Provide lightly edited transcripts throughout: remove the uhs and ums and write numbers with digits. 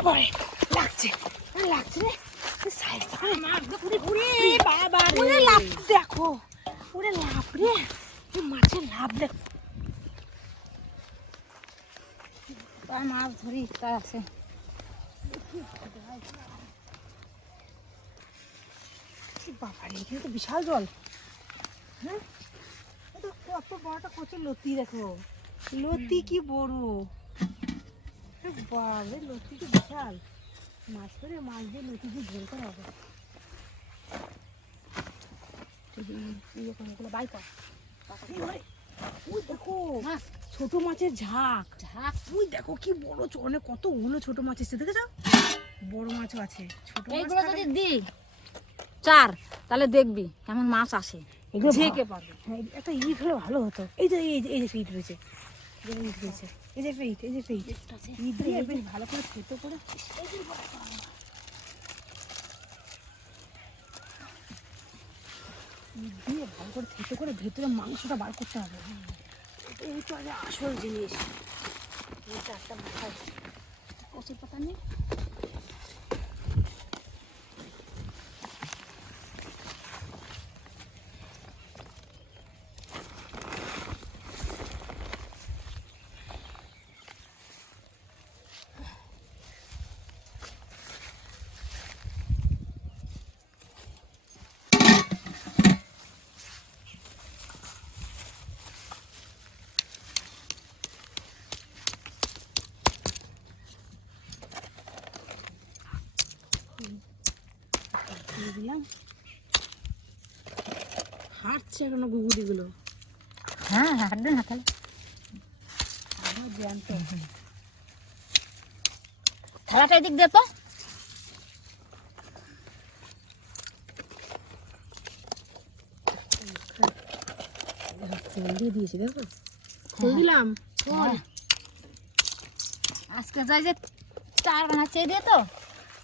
পরে লাগছে লাগছে রে সাইজ বাবা রে লাভ দেখো ওরে লাভ রে মাছের লাভ দেখো মাছ ধরি ইচ্ছা আছে বাবা রে এখানে তো বিশাল জল হ্যাঁ এটা কত বড়টা কচুর লতি দেখো লতি কি বড় বাবা লতি কি বিশাল মাছ করে মাছ দিয়ে লতি দিয়ে ঝোল করা হবে ওই দেখো ছোট মাছের ঝাঁক ঝাঁক ওই দেখো কি বড় অনেক কতগুলো ছোট মাছ এসছে দেখেছো বড় মাছও আছে ছোট এইগুলো যদি দিই চার তাহলে দেখবি কেমন মাছ আসে এগুলো ঝেঁকে পারবে একটা ইট হলে ভালো হতো এই যে এই যে ইট রয়েছে ইট রয়েছে এই যে ইট এই যে ইট ইট দিয়ে বেশ ভালো করে ফুটো করে দিয়ে ভালো করে থেতো করে ভেতরে মাংসটা বার করতে হবে এই তো আগে আসল জিনিস চারটা মাথায় কচুর পাতা নেই দিলাম হাঁটছে এখনো গুগুলিগুলো হ্যাঁ হাঁটবে না তাহলে আমার জ্যান্ত থালাটা এদিক দে তো তেল দিয়ে দিয়েছি দেখো খোল দিলাম আজকে যাই যে চার বানাচ্ছে দিয়ে তো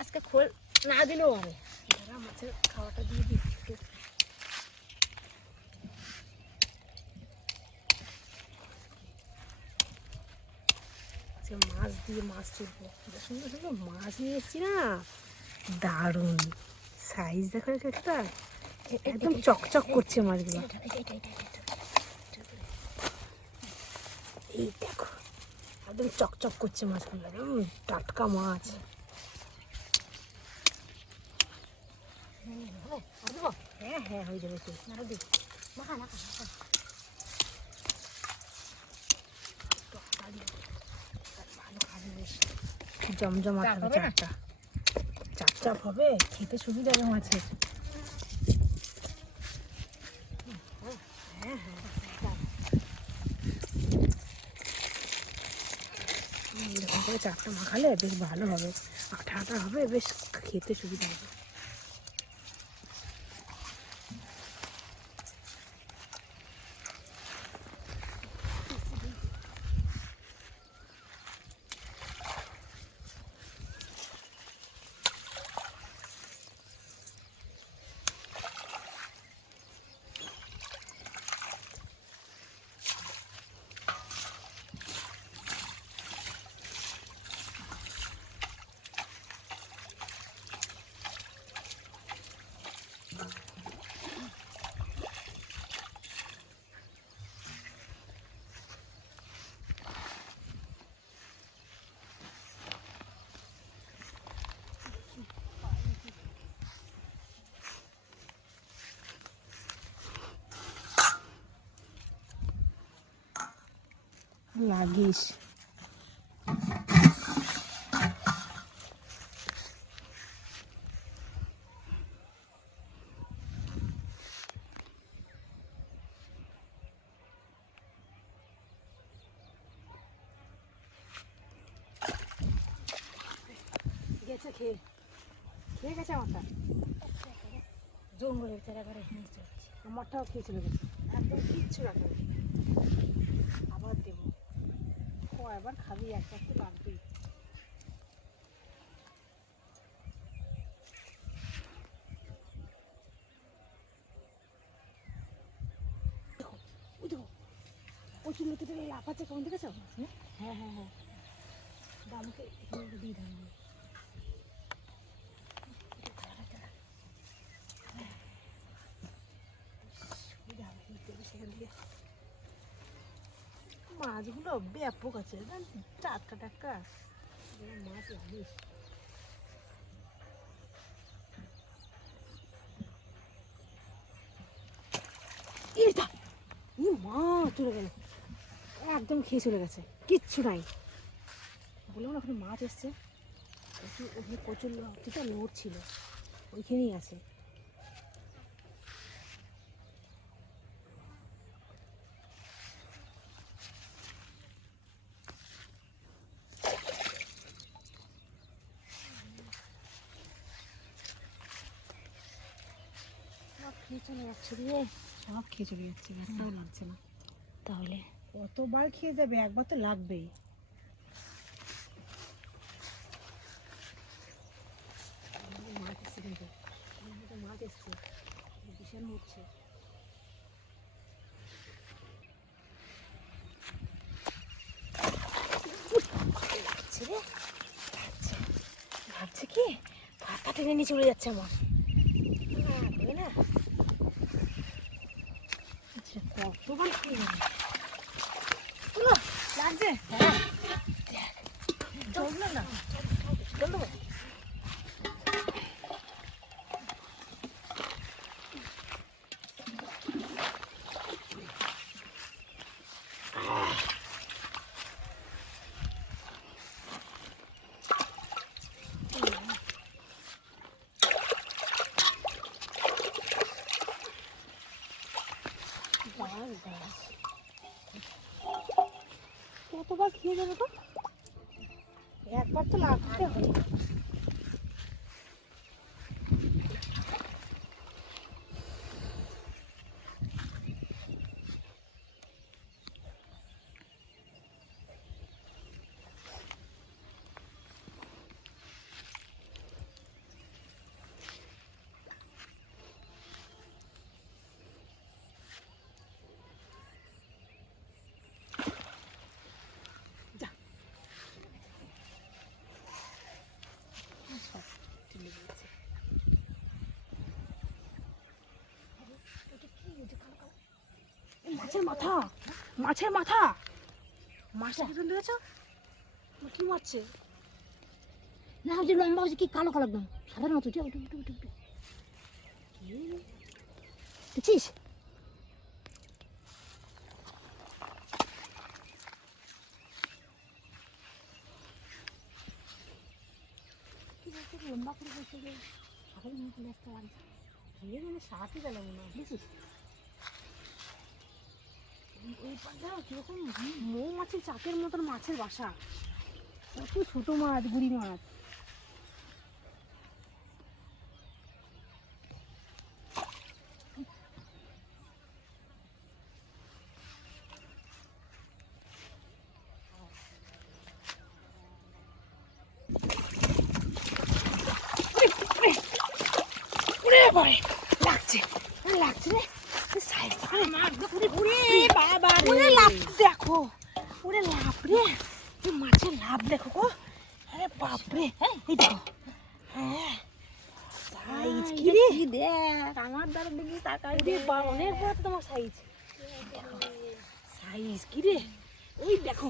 আজকে খোল না দিলেও হবে মাছের খাওয়াটা দিয়ে দিই মাছ দিয়ে মাছ তুলবো সুন্দর সুন্দর মাছ নিয়ে এসেছি না দারুণ সাইজ দেখো একটা একদম চকচক করছে মাছগুলো এই দেখো একদম চকচক করছে মাছগুলো একদম টাটকা মাছ হ্যাঁ হ্যাঁ হয়ে যাবে তুই আরো দিই মাখা মাখা ভালো খাবে বেশ জমজমাট হবে চারটা চাপ হবে খেতে সুবিধা হবে মাছের হ্যাঁ হ্যাঁ এরকম করে চারটা মাখালে বেশ ভালো হবে আঠা আঠা হবে বেশ খেতে সুবিধা হবে লাগিস গেছে খেয়ে গেছে আমারটা জঙ্গলের তেরা করে আমারটাও খেয়ে চলে গেছে একদম কিচ্ছু রাখে আবার দেবো কয়বার খাবি একটা একটু লাগবেই প্রচুর লোকেদের এই লাফাচ্ছে কেমন দেখেছ হ্যাঁ হ্যাঁ হ্যাঁ দামকে দিয়ে দাম মাছগুলো ব্যাপক আছে, টাটকা টাটকা মাছ জানিস। মা চলে গেল, একদম খেয়ে চলে গেছে, কিচ্ছু নাই। বললাম না ওখানে মাছ এসছে, ওখানে প্রচুর লতিটা লোড ছিল, ওইখানেই আছে। সব খেয়ে চলে যাচ্ছে রে, সব খেয়ে চলে যাচ্ছে, একটাও লাগছে না। তাহলে কতবার খেয়ে যাবে, একবার তো লাগবেই। মাছ এসছে, কিন্তু মাছ এসছে, বিশাল উঠছে। লাগছে রে, লাগছে, ভাবছে কি পাতা টেনে নিয়ে চলে যাচ্ছে আমার না। আচ্ছা কতবার খেয়ে যাবে, লাগছে। হ্যাঁ চললো না, চললো। কতবার খেয়ে যাবে তো, একবার তো লাগতে হবে। মাছের মাথা, মাছের মাথা, মাছটা কি ধরেছ? কি মারছে না, যে লম্বা হচ্ছে কি কালো কালো একদম সাধারণ মতো, উঠে উঠে উঠে উঠে উঠে দেখছিস? লম্বা করে বসে গিয়ে সাধারণ মতো ব্যস্ত লাগছে, গিয়ে মানে সাথে গেল মনে হয়, বুঝছিস? ওই পাশটা কিরকম মৌমাছির চাকের মতন মাছের বাসা, কত ছোট মাছ, গুড়ি মাছ। লাগছে লাগছে রে, দেখো ওরে লাভ রে, মাছের লাভ দেখো গো, আরে বাপরে, এই দেখো। হ্যাঁ সাইজ কি রে, দেখ আমার দ্বারা দেখি তাকাই রে, অনেক বড় তো তোমার সাইজ, সাইজ কি রে, এই দেখো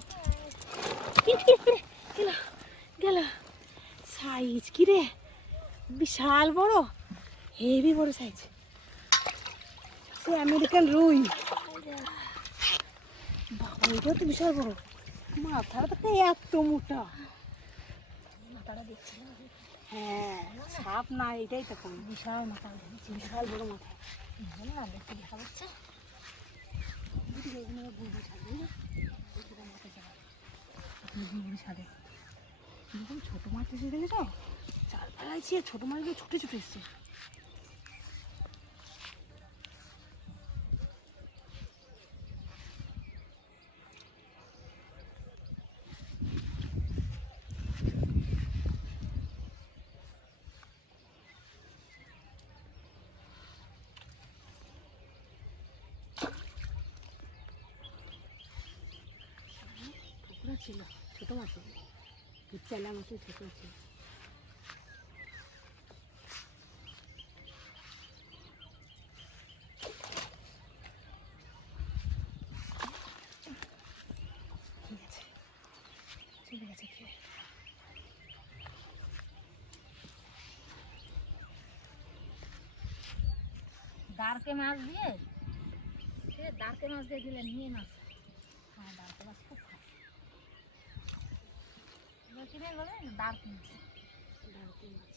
গেল গেল, সাইজ কি রে, বিশাল বড়, হেভি বড় সাইজ, সে আমেরিকান রুই। বাবা এটাও তো বিশাল বড়, মাথাটা তো এত মোটা, মাথাটা দেখছি। হ্যাঁ সাপ না, এটাই তো কম, বিশাল মাথা, বিশাল বড় মাথা, না দেখতে দেখা যাচ্ছে। ছাদে এরকম ছোটো মাছ এসে দেখেছ, চার পালাইছি, ছোটো মাছগুলো ছুটে ছুটে এসছে। ছিল ছোটো মাছের, চেলা মাছের ছোটো ছিল। দাঁড়কে মাছ দিয়ে সে দাঁড়কে মাছ দিয়ে দিলে নিয়ে মাছ হ্যাঁ দাঁড়কে মাছ খুব খায় কিনে বলে দাঁড়কে মাছ দাঁড়কে মাছ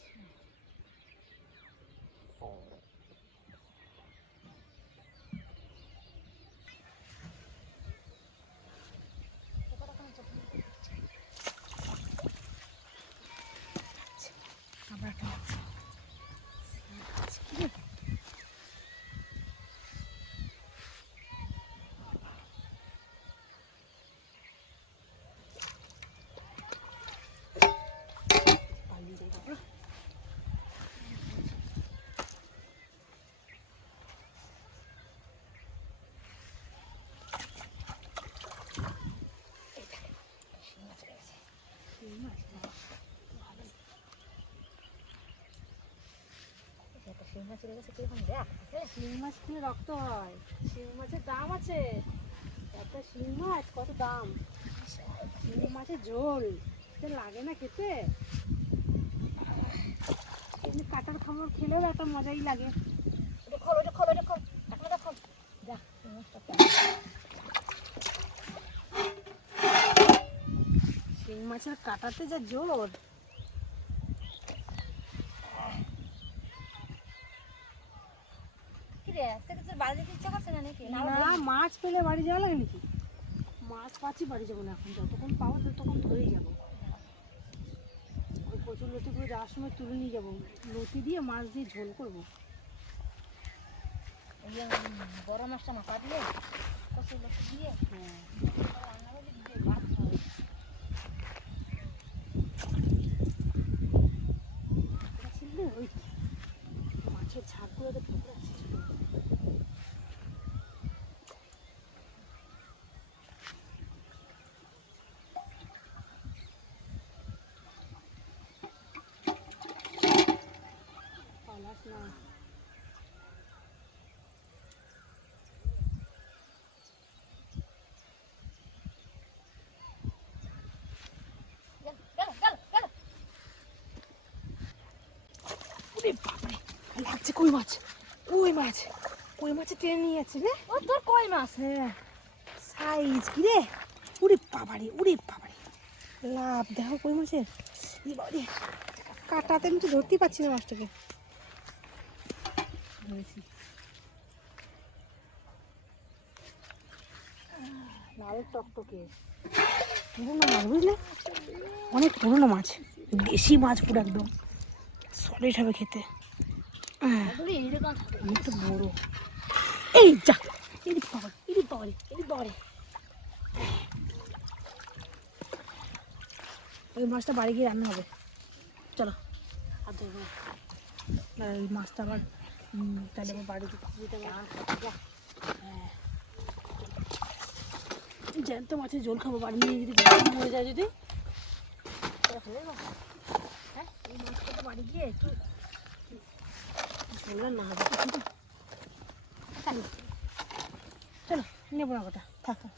আবার একটা মাছ। মাছ কি রে? পালিয়ে যাই বাবা। এই দেখ, শিং মাছ চলে গেছে। শিং মাছ না, ভালোই। একটা শিং মাছ চলে গেছে, কিরকম দেখ। শিং মাছ খেলে রক্ত হয়, শিং মাছের দাম আছে, একটা শিং মাছ কত দাম, শিং মাছের ঝোল সে লাগে না খেতে, এমনি কাটার খাবার খেলেও একটা মজাই লাগে। এটা খোল, এটা খোল, এটা খোল, ঢাকনাটা খোল। যা, শিং মাছটা খোল। শিং মাছের কাটাতে যা জোর। কি রে, আজকে তো তোর বাড়ি যেতে ইচ্ছা করছে না নাকি? না মাছ পেলে বাড়ি যাওয়া লাগে নাকি, মাছ পাচ্ছি বাড়ি যাবো না, এখন যতক্ষণ পাবো ততক্ষণ ধরেই যাবো। ওই প্রচুর লতি করে যাওয়ার সময় তুলে নিয়ে যাবো, লতি দিয়ে মাছ দিয়ে ঝোল করবো। ওই যে বড় মাছটা মাথা দিয়ে কচুর লতি দিয়ে হ্যাঁ রান্না করে দিয়ে ভাত খাওয়া। ছিল ওই মাছের ঝাঁকগুলোতে ঠোকরা ছিল। পালাস না, গেল গেল গেল গেল। ওরে বাবারে লাগছে কই মাছ, কই মাছ, কই মাছে টেনে নিয়ে যাচ্ছে রে। ও তোর কই মাছ? হ্যাঁ সাইজ কি রে, ওরে বাবারে ওরে বাবারে, লাভ দেখো কই মাছের, এই বাবারে কাটাতে আমি তো ধরতেই পারছি না মাছটাকে। ধরেছি, লাল টকটকে পুরোনো মাছ বুঝলে, অনেক পুরোনো মাছ, দেশি মাছ পুরো একদম সলিড হবে খেতে, ওগুলি এরকম থাকে। অনেকটা বড়। এই যা, এদিক বাবারে এদিক বাবারে এদিক বাবারে, ওই মাছটা বাড়ি গিয়ে রান্না হবে, চলো আর ধরবো না। আর ওই মাছটা আবার তাহলে আমার বাড়িতে দিতে হবে। হ্যাঁ জ্যান্ত মাছের ঝোল খাবো, বাড়ি নিয়ে যদি মরে যায় যদি, হ্যাঁ, এই মাছটা তো বাড়ি গিয়ে একটু ঝোল আর না হবে কিন্তু, চলো নেবো না ওটা, থাক থাক।